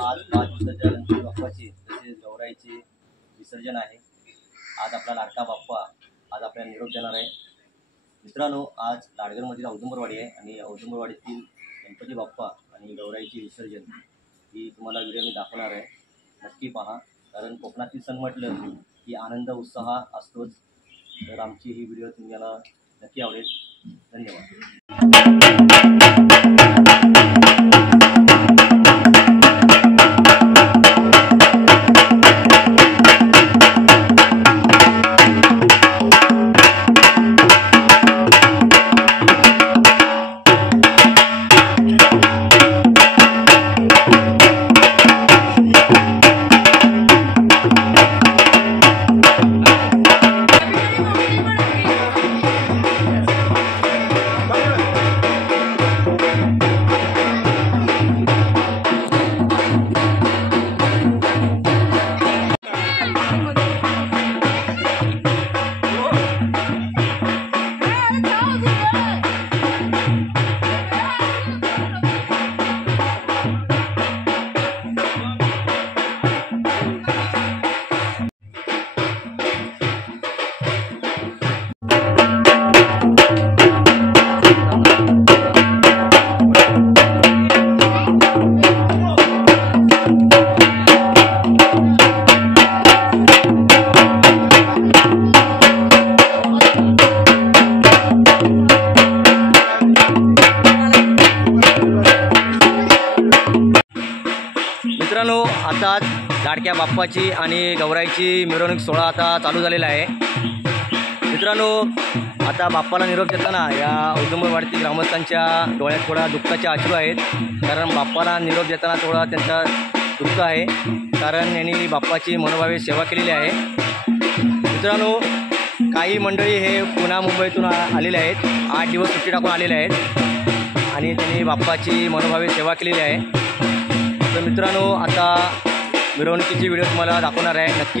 आज 5 दिवसाच्या गणपती बाप्पाचे तसेच गौराईचे विसर्जन आहे। आज आपला लाडका बाप्पा आज आपल्याला निरोप देणार आहे। मित्रांनो, आज लाडगरमधील औदुंबरवाडी आहे आणि औदुंबरवाडीतील गणपती बाप्पा आणि गौराईचे विसर्जन ही तुम्हाला व्हिडिओ मी दाखवणार आहे। नक्की पहा, कारण कोकणातील सण म्हटलं की आनंद उत्साह असतोच। तर आमची ही व्हिडिओ तुम्हाला नक्की आवडेल। धन्यवाद। मित्रांनो, आता लाडक्या बाप्पाची आणि गौराईची मिरवणूक सोहळा आता चालू झालेला आहे। मित्रांनो, आता बाप्पाला निरोप देताना या औदुंबरवाडीतील ग्रामस्थांच्या डोळ्यात थोडा दुःखाचे अश्रू आहेत, कारण बाप्पाला निरोप देताना थोडा त्यांचा दुःख आहे, कारण यांनी बाप्पाची मनोभावे सेवा केलेली आहे। मित्रांनो, काही मंडळी हे पुणे मुंबईतून आलेले आहेत, 8 दिवस सुट्टी टाकून आलेले आहेत आणि त्यांनी बाप्पाची मनोभावे सेवा केलेली आहे। तर मित्रांनो, आता मिरवणुकीची व्हिडिओ तुम्हाला दाखवणार आहे। नक्की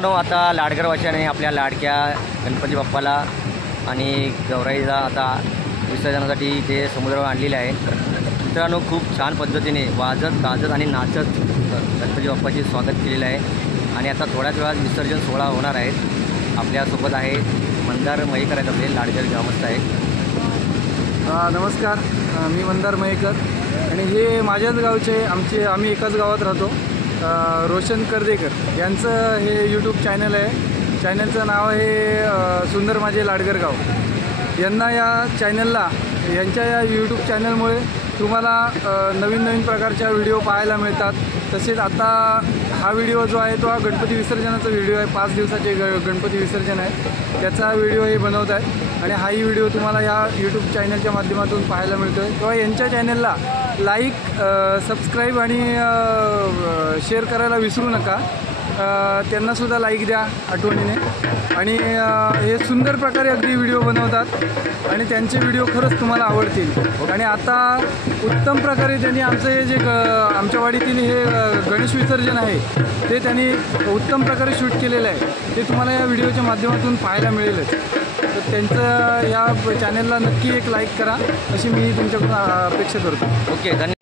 मित्रांनो, आता लाडगरवाशाने आपल्या लाडक्या गणपती बाप्पाला आणि गौराईला आता विसर्जनासाठी ते समुद्रावर आणलेले आहे. मित्रांनो, खूप छान पद्धतीने वाजत गाजत आणि नाचत गणपती बाप्पाचे स्वागत केलेलं आहे. आणि आता थोड्याच वेळात विसर्जन सोहळा होणार आहे. आपल्यासोबत आहे मंदार मयेकर आहेत, आपले लाडगर ग्रामस्थ आहेत. नमस्कार, मी मंदार मयेकर आणि हे माझ्याच गावचे आम्ही एकाच गावात राहतो. रोशन कर्देकर यांचं हे यूट्यूब चॅनल आहे. चॅनलचं नाव आहे सुंदर माझे लाडगर गाव. यांना यांच्या या यूट्यूब चॅनलमुळे तुम्हाला नवीन नवीन प्रकारच्या व्हिडिओ पाहायला मिळतात. तसेच आता हा व्हिडिओ जो आहे तो हा गणपती विसर्जनाचा व्हिडिओ आहे. 5 दिवसाचे गणपती विसर्जन आहे त्याचा व्हिडिओ हे बनवत आहे आणि हाही व्हिडिओ तुम्हाला या यूट्यूब चॅनलच्या माध्यमातून पाहायला मिळतो आहे. तेव्हा यांच्या चॅनलला लाईक, सबस्क्राईब आणि शेअर करायला विसरू नका. त्यांनासुद्धा लाईक द्या आठवणीने. आणि हे सुंदर प्रकारे अगदी व्हिडिओ बनवतात आणि त्यांचे व्हिडिओ खरंच तुम्हाला आवडतील. आणि आता उत्तम प्रकारे त्यांनी आमचं हे जे आमच्या वाडीतील हे गणेश विसर्जन आहे ते त्यांनी उत्तम प्रकारे शूट केलेलं आहे. ते तुम्हाला या व्हिडिओच्या माध्यमातून पाहायला मिळेलच. तर त्यांचं या चॅनलला नक्की एक लाईक करा अशी मी तुमच्याकडून अपेक्षा करतो. ओके, धन्यवाद.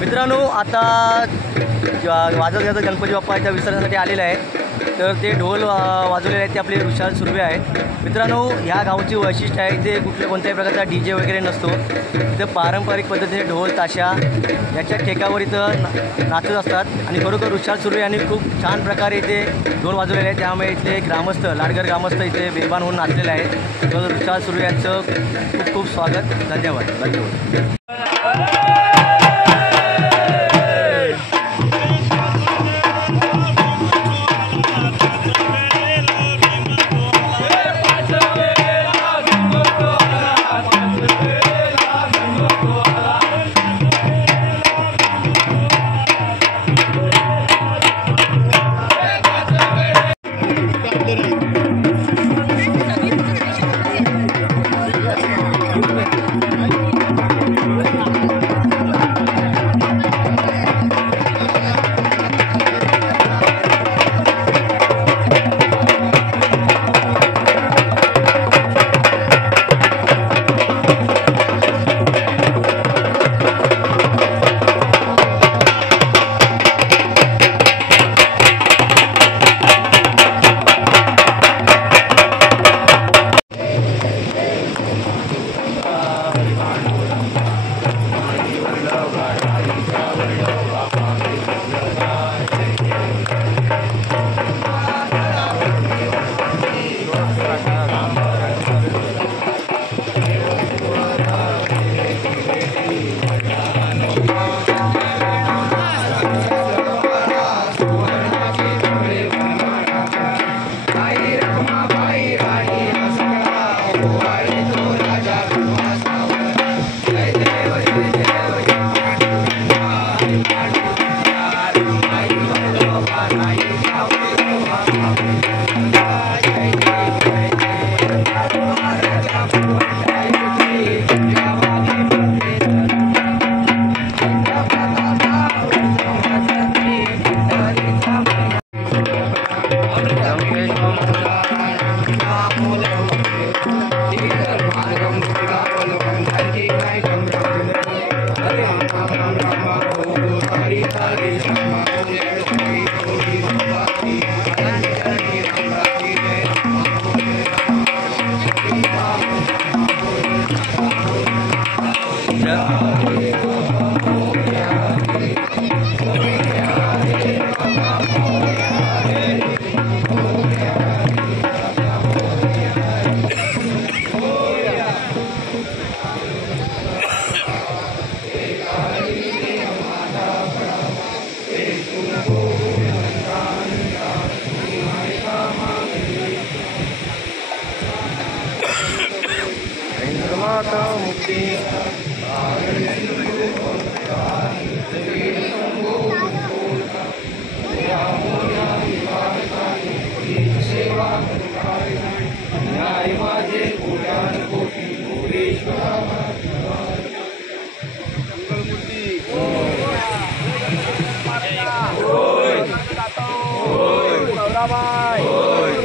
मित्रांनो, आता वाजत गाजत गणपती बाप्पाच्या विसर्जनासाठी आलेलं आहे. तर ते ढोल वाजवलेले आहेत ते आपले विशाल सुर्वे आहेत. मित्रांनो, ह्या गावची वैशिष्ट्य आहे ते कोणत्याही प्रकारचा DJ वगैरे नसतो. इथं पारंपरिक पद्धतीने ढोल ताशा याच्या ठेक्यावर इथं नाचत असतात. आणि खरोखर विशाल सुर्वे यांनी खूप छान प्रकारे इथे ढोल वाजवलेले आहे. त्यामुळे इथले ग्रामस्थ, लाडगर ग्रामस्थ इथे बेभान होऊन नाचलेले आहेत. तर विशाल सुर्वे यांचं खूप खूप स्वागत. धन्यवाद.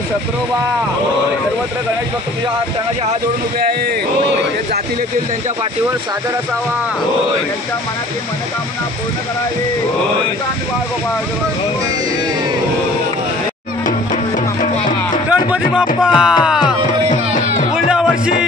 शत्रुबा सर्वत्र गणेश भक्त तुझ्या त्यांना हात जोडून उभे आहे. ते जातील येतील त्यांच्या पाठीवर सादर असावा. त्यांच्या मनातील मनोकामना पूर्ण करावी. गणपती बाप्पा पुढल्या वर्षी.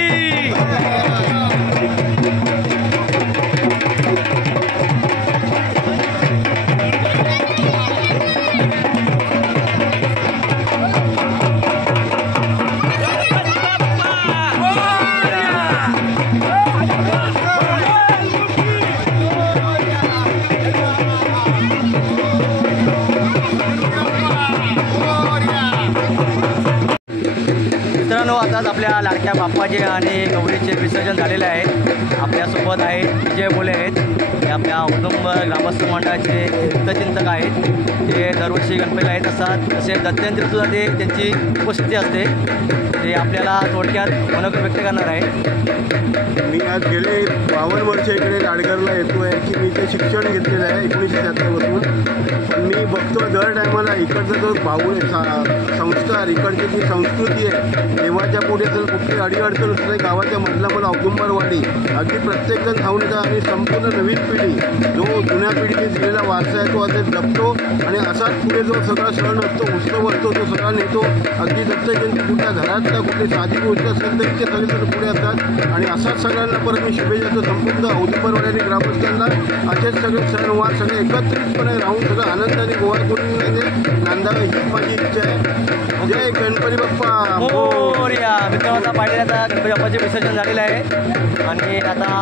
मित्रांनो, आताच आपल्या लाडक्या बाप्पाचे आणि गौरीचे विसर्जन झालेले आहे. आपल्यासोबत आहे विजय बोले आहेत. हे आपल्या औदुंबर ग्रामस्थ मंडळाचे हितचिंतक आहेत. ते दरवर्षी गणपतीला येत असतात. तसे दत्तांत्रितसुद्धा ते त्यांची उपस्थिती असते. ते आपल्याला थोडक्यात मनोगत व्यक्त करणार आहे. मी आज गेले 52 वर्ष इकडे लाडघरला येतो आहे की मी ते शिक्षण घेतलेलं आहे 1976 पासून. मी बघतो दर टायमाला इकडचा जो संस्कार, इकडची जी संस्कृती आहे, देवाच्या पुढे जर कुठली अडीअडचण असते गावाच्या मधला मला औदुंबरवाडी अगदी प्रत्येकजण धावून येतात आणि संपूर्ण नवीन पिढी जो जुन्या पिढीने दिलेला वारसा आहे तो आता जपतो आणि असाच पुढे जो सगळा सण असतो, उत्सव असतो, तो सगळा नेतो. अगदी दत्त जयंती कुठल्या घरातला कुठली साधी गोष्ट असेल तरी ते सगळेजण पुढे असतात आणि असाच सगळ्यांना परत मी शुभेच्छा देतो. संपूर्ण औदुंबरवाडी आणि ग्रामस्थांना असेच सगळे सणवार सगळे एकत्रितपणे राहून सगळं आनंदाने गोवा कुटुंबाने नांदावे हीच माझी इच्छा आहे. जय गणपती बाप्पा मोरया. मित्रांनो, आता पाहिलेला गणपती बाप्पाचे विसर्जन झालेलं आहे आणि आता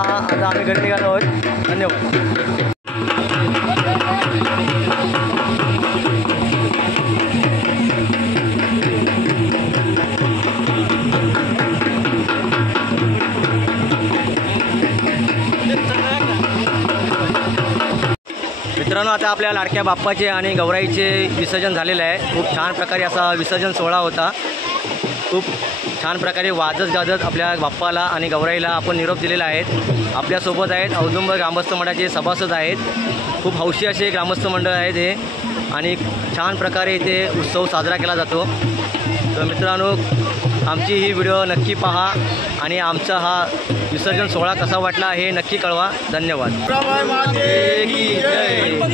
आम्ही घरी निघालो आहोत. धन्यवाद. मित्रांनो, आता आपल्या लाडक्या बाप्पाचे आणि गौराईचे विसर्जन झालेलं आहे. खूप छान प्रकारे असा विसर्जन सोहळा होता. खूप छान प्रकारे वाजत गाजत आपल्या बाप्पाला आणि गौराईला आपण निरोप दिलेला आहे. आपल्यासोबत आहेत औदुंबर ग्रामस्थ मंडळाचे सभासद आहेत. खूप हौशी असे ग्रामस्थ मंडळ आहेत हे आणि छान प्रकारे इथे उत्सव साजरा केला जातो. तर मित्रांनो, आमची ही व्हिडिओ नक्की पहा आणि आमचा हा विसर्जन सोहळा कसा वाटला हे नक्की कळवा. धन्यवाद. माते की जय.